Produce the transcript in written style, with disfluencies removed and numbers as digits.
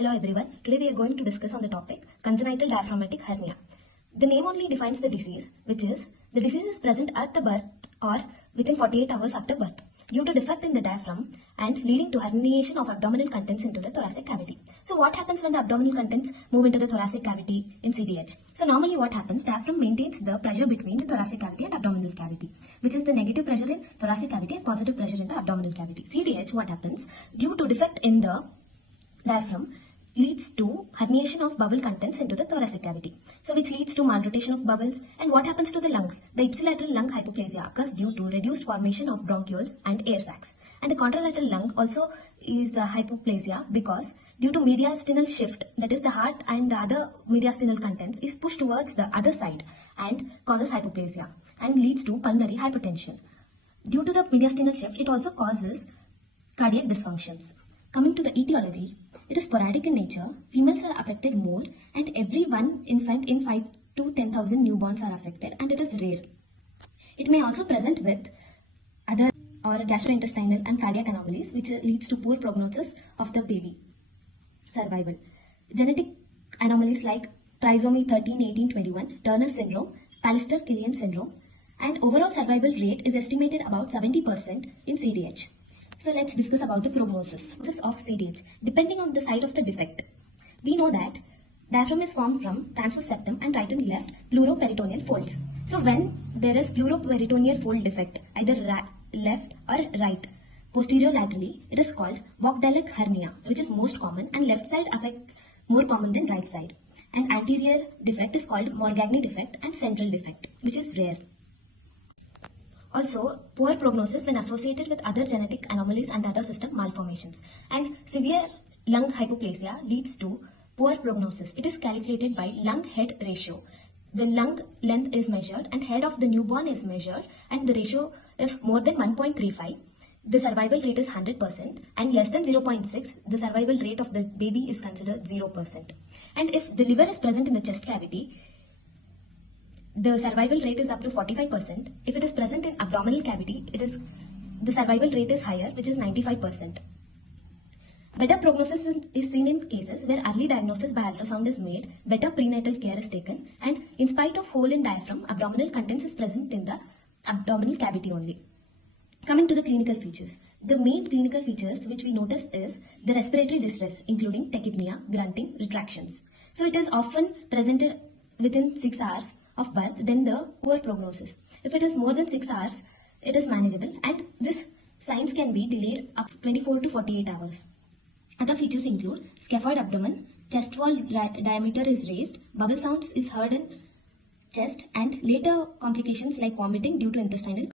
Hello everyone, today we are going to discuss on the topic congenital diaphragmatic hernia. The name only defines the disease, which is the disease is present at the birth or within 48 hours after birth due to defect in the diaphragm and leading to herniation of abdominal contents into the thoracic cavity. So what happens when the abdominal contents move into the thoracic cavity in CDH? So normally what happens, diaphragm maintains the pressure between the thoracic cavity and abdominal cavity, which is the negative pressure in thoracic cavity and positive pressure in the abdominal cavity. CDH, what happens, due to defect in the diaphragm leads to herniation of bubble contents into the thoracic cavity, so which leads to malrotation of bubbles. And what happens to the lungs? The ipsilateral lung hypoplasia occurs due to reduced formation of bronchioles and air sacs. And the contralateral lung also is hypoplasia because due to mediastinal shift, that is the heart and the other mediastinal contents is pushed towards the other side and causes hypoplasia and leads to pulmonary hypertension. Due to the mediastinal shift, it also causes cardiac dysfunctions. Coming to the etiology, it is sporadic in nature. Females are affected more, and every one infant in 5 to 10,000 newborns are affected, and it is rare. It may also present with other or gastrointestinal and cardiac anomalies, which leads to poor prognosis of the baby survival. Genetic anomalies like trisomy 13, 18, 21, Turner syndrome, Pallister-Killian syndrome, and overall survival rate is estimated about 70% in CDH. So let's discuss about the prognosis of CDH. Depending on the site of the defect, we know that diaphragm is formed from transverse septum and right and left pleuroperitoneal folds. So when there is pleuroperitoneal fold defect, either left or right, posterior laterally, it is called Bogdalic hernia, which is most common, and left side affects more common than right side. And anterior defect is called Morgagni defect and central defect, which is rare. Also, poor prognosis when associated with other genetic anomalies and other system malformations. And severe lung hypoplasia leads to poor prognosis. It is calculated by lung-head ratio. The lung length is measured and head of the newborn is measured, and the ratio is more than 1.35. The survival rate is 100%, and less than 0.6, the survival rate of the baby is considered 0%. And if the liver is present in the chest cavity, the survival rate is up to 45%. If it is present in abdominal cavity, the survival rate is higher, which is 95%. Better prognosis is seen in cases where early diagnosis by ultrasound is made, better prenatal care is taken, and in spite of hole in diaphragm, abdominal contents is present in the abdominal cavity only. Coming to the clinical features. The main clinical features which we notice is the respiratory distress, including tachypnea, grunting, retractions. So it is often presented within 6 hours of birth, then the poor prognosis. If it is more than 6 hours, it is manageable, and this signs can be delayed up to 24 to 48 hours. Other features include scaphoid abdomen, chest wall diameter is raised, bubble sounds is heard in chest, and later complications like vomiting due to intestinal